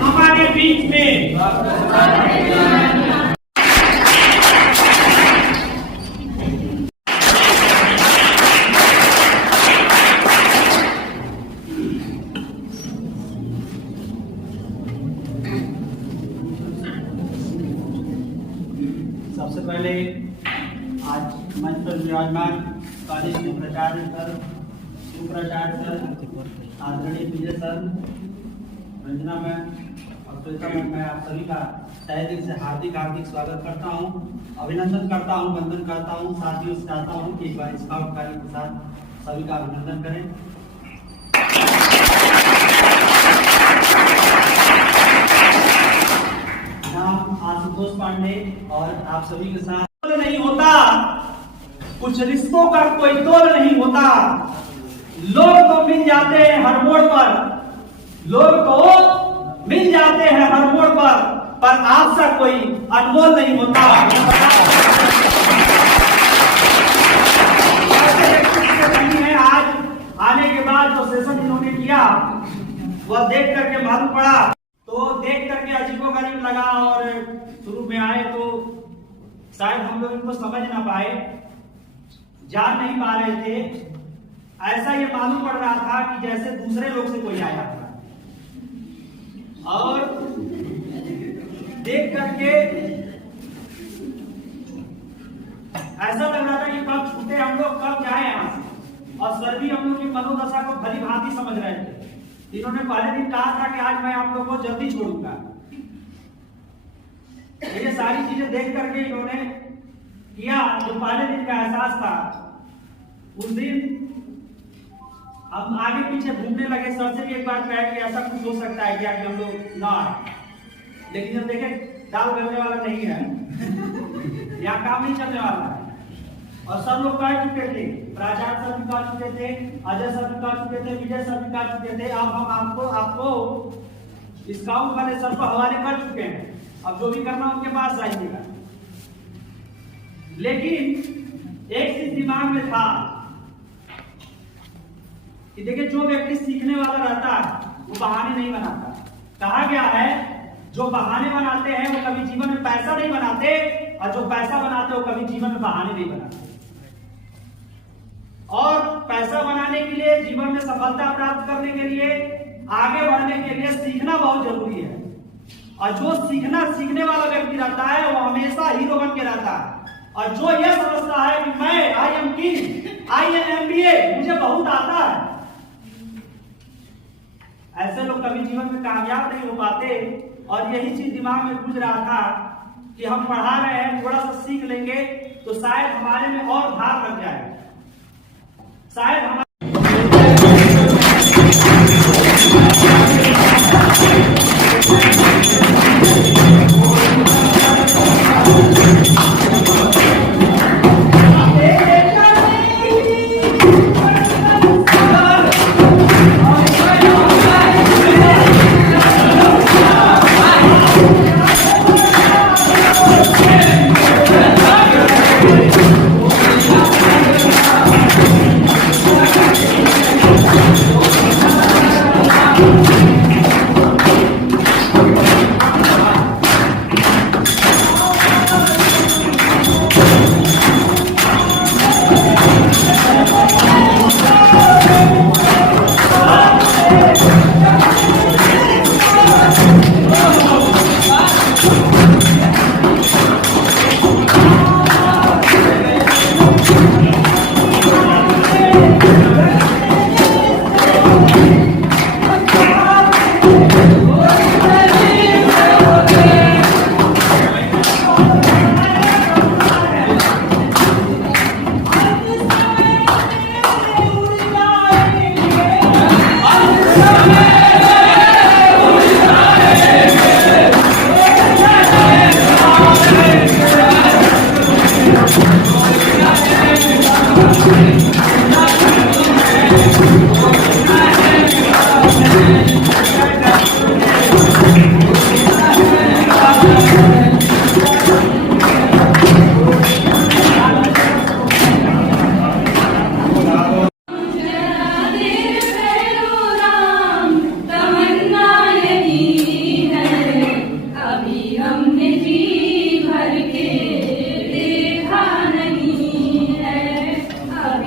हमारे बीच में सबसे पहले आज मंच पर विराजमान कॉलेज के प्राचार्य सर, उपप्राचार्य सर, आदरणीय विजय सर, रंजना मैम और श्वेता मैम, मैं आप सभी का तहे दिल से हार्दिक स्वागत करता हूं, अभिनंदन करता हूं, वंदन करता हूं। साथियों से चाहता हूं कि एक बार स्काउट गाइड के साथ सभी का अभिनंदन करें। नाम आशुतोष पांडे और आप सभी के साथ नहीं होता, कुछ रिश्तों का कोई तोल नहीं होता। लोग तो मिल जाते हैं हर मोड़ पर, लोग तो मिल जाते हैं हर मोड़ पर आपसा कोई अनमोल नहीं होता। है आज आने के बाद जो सेशन इन्होंने किया वह देख करके मालूम पड़ा, तो देख करके अजीबोगरीब लगा और शुरू में आए तो शायद हम लोग इनको समझ ना पाए, जान नहीं पा रहे थे। ऐसा ये मालूम पड़ रहा था कि जैसे दूसरे लोग से कोई आया था, और देख करके ऐसा लग रहा था कि कब छूटे हम लोग, कब जाए यहाँ से। और सर भी हम लोग की मनोदशा को भली भांति समझ रहे थे। इन्होंने पहले दिन कहा था कि आज मैं आप लोग को जल्दी छोड़ूंगा। ये सारी चीजें देख करके इन्होंने किया जो पहले दिन का एहसास था। उस दिन अब आगे पीछे घूमने लगे, सर से भी एक बार कहा कि ऐसा कुछ हो सकता है क्या कि हम लोग ना आए, लेकिन जब देखे दाल गलने वाला नहीं है, यहाँ काम नहीं चलने वाला है। और सब लोग कह चुके थे, प्राचार्य सर भी कह चुके थे, अजय सर भी कह चुके थे, विजय सर भी कह चुके थे। अब हम आपको स्काउट वाले सर को हवाले कर चुके हैं, अब जो भी करना उनके पास जाइएगा। लेकिन एक चीज दिमाग में था कि देखिए, जो व्यक्ति सीखने वाला रहता है वो बहाने नहीं बनाता। कहा गया है जो बहाने बनाते हैं वो कभी जीवन में पैसा नहीं बनाते, और जो पैसा बनाते वो कभी जीवन में बहाने नहीं बनाते। और पैसा बनाने के लिए, जीवन में सफलता प्राप्त करने के लिए, आगे बढ़ने के लिए सीखना बहुत जरूरी है। और जो सीखने वाला व्यक्ति रहता है वो हमेशा हीरो बन के रहता है। और जो ये समझता है कि मैं I am king, I am MBA, मुझे बहुत आता है, ऐसे लोग कभी जीवन में कामयाब नहीं हो पाते। और यही चीज दिमाग में गुज रहा था कि हम पढ़ा रहे हैं, थोड़ा सा सीख लेंगे तो शायद हमारे में और धार लग जाए, शायद हमारे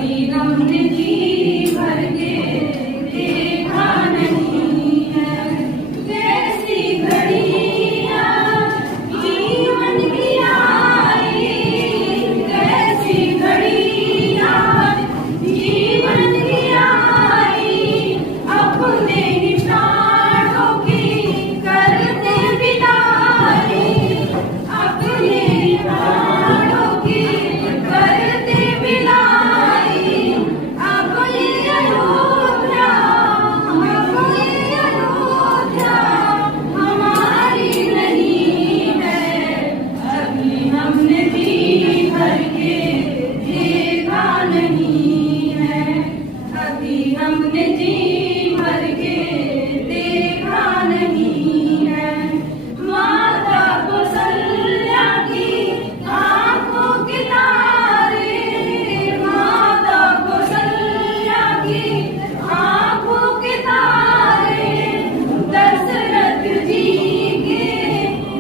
कभी हमने जी भर के देखा नहीं है कैसी घड़ियां जीवन की आई, कैसी घड़ियां जीवन की आई, अपने ही प्राणों की करते विदाई, अपने ही प्राणों की करते विदाई। अब ये अयोध्या हमारी नहीं है, अभी हमने जी भर के देखा नहीं है, अभी हमने जी भर के देखा नहीं है। माता कौशल्या की आंखों के तारे, माता कौशल्या की आंखों के तारे, दशरथ जी के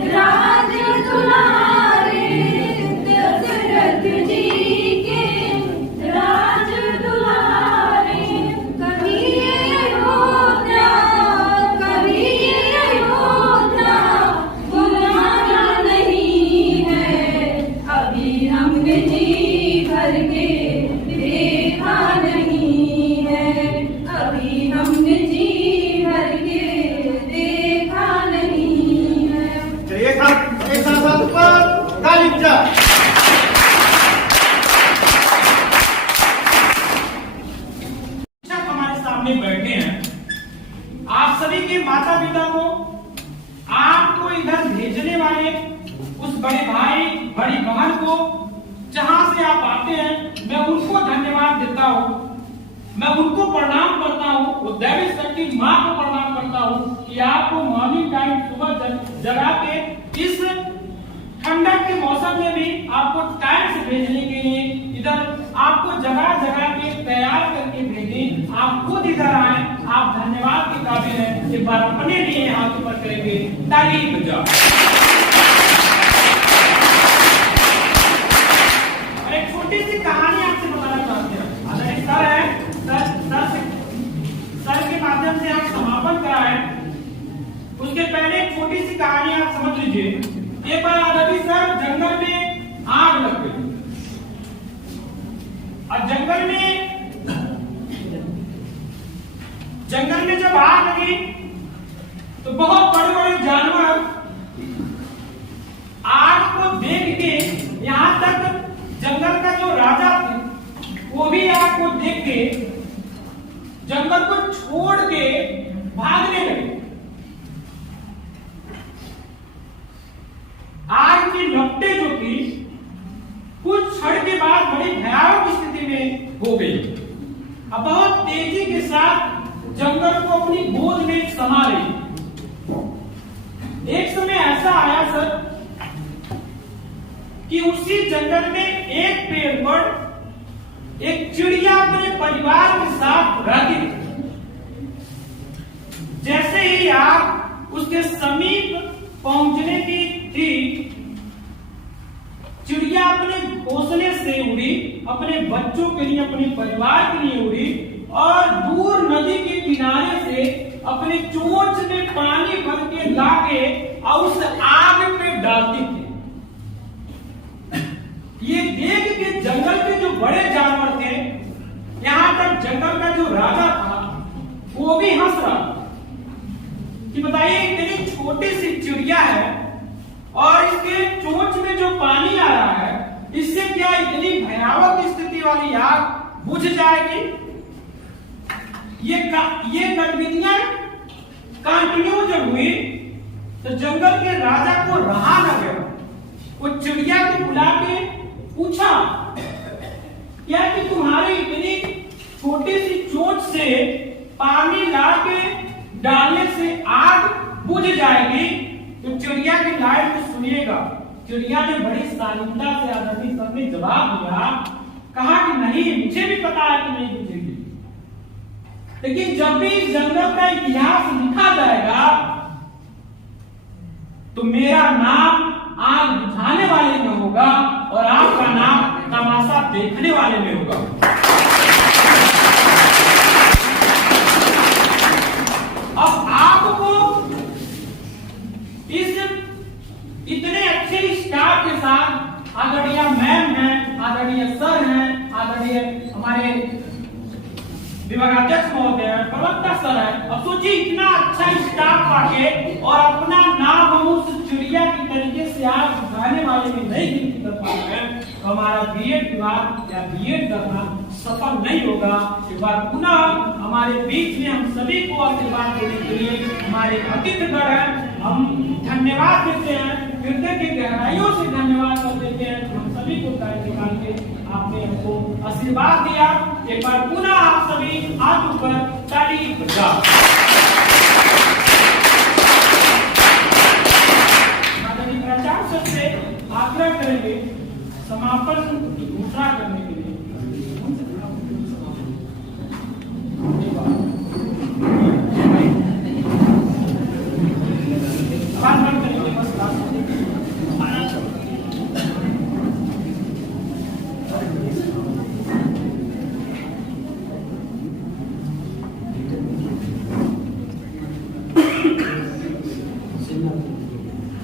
राज दुलारे, दशरथ जी के राज दुलारे। कभी ये अयोध्या, कभी ये अयोध्या बुलाना नहीं है, अभी हमने जी भर के देखा नहीं है, अभी हमने जी भर के देखा नहीं है। एक साथ ऊपर ताली बजा। शिक्षक हमारे सामने बैठे हैं, आप सभी के माता पिता को आपको इधर भेजने वाले उस बड़े भाई बड़ी बहन को जहां से आप आते हैं, मैं उनको धन्यवाद देता हूं, मैं उनको प्रणाम करता हूं, वो दैवी शक्ति माँ को प्रणाम करता हूं कि आपको मॉर्निंग टाइम सुबह जगा के इस ठंडक के मौसम में भी आपको टाइम से भेजने के लिए इधर आपको जगह जगह के तैयार करके भेजे, आप खुद इधर आए, आप धन्यवाद के काबिल हैं। एक बार अपने लिए हाथ ऊपर करेंगे, ताली बजाओ। और एक छोटी सी कहानी आपसे बताना चाहते हैं। अगर एक सर है, सर के माध्यम से आप समापन कराएं, उसके पहले एक छोटी सी कहानी आप समझ लीजिए। एक बार रवि सर जंगल में आग लग गई और जंगल में जब आग लगी तो बहुत बड़े बड़े जानवर आग को देख के, यहां तक जंगल का जो राजा थे वो भी आग को देख के जंगल को छोड़ के भागने लगे। आग की लपटें जो थी कुछ क्षण के बाद बड़ी भयावह स्थिति में हो गई। अब बहुत तेजी के साथ जंगल को अपनी गोद में समा रही। एक समय ऐसा आया सर कि उसी जंगल में एक पेड़ पर एक चिड़िया अपने परिवार के साथ रहती थी। जैसे ही आग उसके समीप पहुंचने की थी, चिड़िया अपने घोंसले से उड़ी, अपने बच्चों के लिए, अपने परिवार के लिए उड़ी और दूर नदी के किनारे से अपने चोंच में पानी भर के लाके और उस आग पे डालती थी। ये देख के जंगल के जो बड़े जानवर थे, यहां तक जंगल का जो राजा था वो भी हंस रहा कि बताइए इतनी छोटी सी चिड़िया है और इसके चोंच में जो पानी आ रहा है, इससे क्या इतनी भयावह स्थिति वाली आग बुझ जाएगी? ये गतिविधियां कंटिन्यू जब हुई तो जंगल के राजा को रहा न गया। वो चिड़िया को बुला के पूछा क्या कि तुम्हारी इतनी छोटी सी चोंच से पानी ला के डालने से आग बुझ जाएगी? तो चिड़िया की लाइन को सुनिएगा। चिड़िया ने बड़ी शालीनता से आदरणीय सर ने जवाब दिया, कहा कि नहीं, मुझे भी पता है कि नहीं बुझेगी, लेकिन जब भी इस जंगल का इतिहास लिखा जाएगा तो मेरा नाम आग बुझाने वाले में होगा और आपका नाम तमाशा देखने वाले में होगा। विभागाध्यक्ष महोदय है, प्रवक्ता सर है। अब सोचिए इतना अच्छा स्टाफ पाके और अपना नाम हम उस चिड़िया की तरीके से आप गाने वाले में नहीं गिनती कर पा रहे हैं, तो हमारा बीएड विभाग या बीएड करना सफल नहीं होगा। एक बार पुनः हमारे बीच में हम सभी को आशीर्वाद देने के लिए हमारे अतिथिगण हैं, हम धन्यवाद देते हैं, हृदय की गहराइयों से धन्यवाद कर देते हैं। हम सभी को टाइम निकाल के आपने हमको आशीर्वाद दिया। एक बार पुनः आप सभी हाथ ऊपर ताली बजाओ। माननीय प्राचार्य सर से आग्रह करेंगे समापन घोषणा करने के लिए।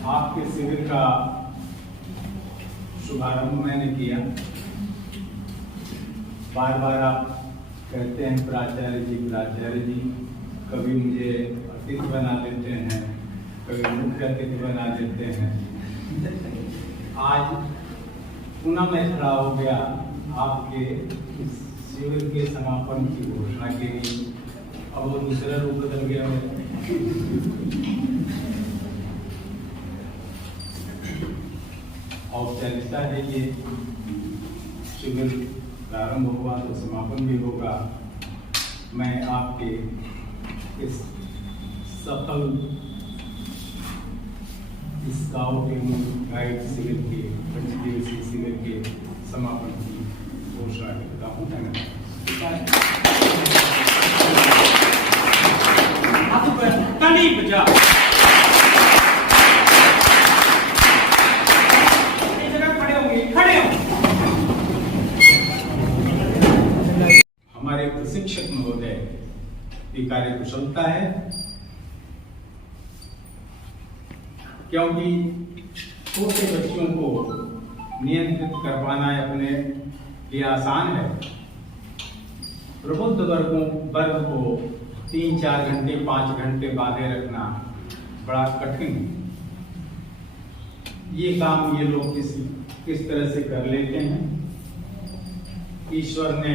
आपके शिविर का शुभारंभ मैंने किया। बार बार आप कहते हैं प्राचार्य जी, कभी मुझे अतिथि बना देते हैं, कभी मुख्य अतिथि बना देते हैं। आज पुनः मैं खड़ा हो गया आपके शिविर के समापन की घोषणा के लिए। अब वो दूसरा रूप बदल गया है। औपचारिकता है ये, शिविर प्रारंभ हुआ तो समापन भी होगा। मैं आपके इस सफल स्काउट एवं गाइड शिविर के 5 दिवसीय शिविर के समापन की घोषणा करता हूँ। ताली बजाओ। हमारे प्रशिक्षक महोदय की कार्य कुशलता है, क्योंकि छोटे बच्चों को नियंत्रित कर पाना अपने लिए आसान है। प्रबुद्ध वर्ग को 3-4 घंटे 5 घंटे बांधे रखना बड़ा कठिन है। ये काम ये लोग किस तरह से कर लेते हैं। ईश्वर ने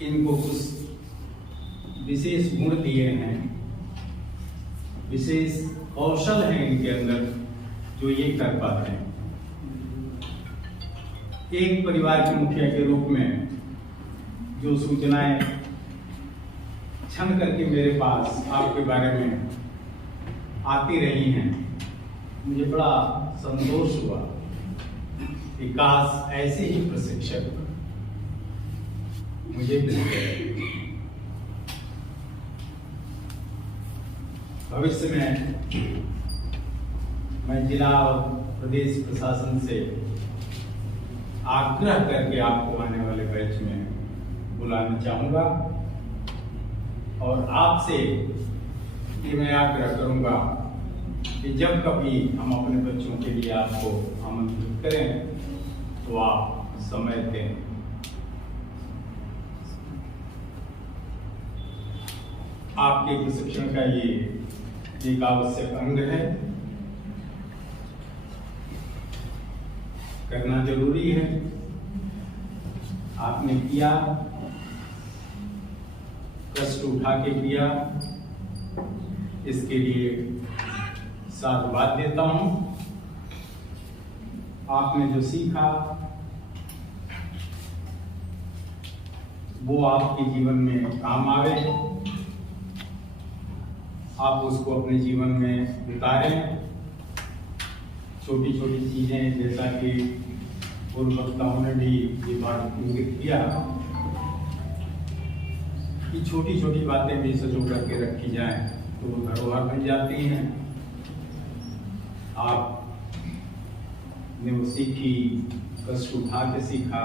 इनको कुछ विशेष गुण दिए हैं, विशेष कौशल हैं इनके अंदर, जो ये कर पाते हैं। एक परिवार के मुखिया के रूप में जो सूचनाएं क्षण करके मेरे पास आपके बारे में आती रही हैं, मुझे बड़ा संतोष हुआ कि काश ऐसे ही प्रशिक्षक मुझे मिलते हैं। भविष्य में मैं जिला और प्रदेश प्रशासन से आग्रह करके आपको आने वाले बैच में बुलाना चाहूंगा, और आपसे ये मैं आग्रह करूंगा कि जब कभी हम अपने बच्चों के लिए आपको आमंत्रित करें तो आप समय दें। आपके प्रशिक्षण का ये एक आवश्यक अंग है, करना जरूरी है। आपने किया, कष्ट उठा के किया, इसके लिए साधुवाद देता हूं। आपने जो सीखा वो आपके जीवन में काम आवे, आप उसको अपने जीवन में उतारें। छोटी छोटी चीजें, जैसा कि पूर्व वक्ताओं ने भी ये बात इंगित किया कि छोटी छोटी बातें भी सजो करके रखी जाएं तो वो धरोहर बन जाती हैं। आपने वो सीखी, कष्ट उठा के सीखा,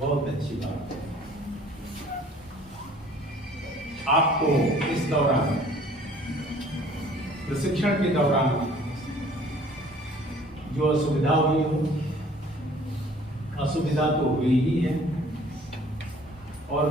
बहुत अच्छी बात है। आपको इस दौरान, प्रशिक्षण के दौरान जो असुविधा हुई हो, असुविधा तो हुई ही है और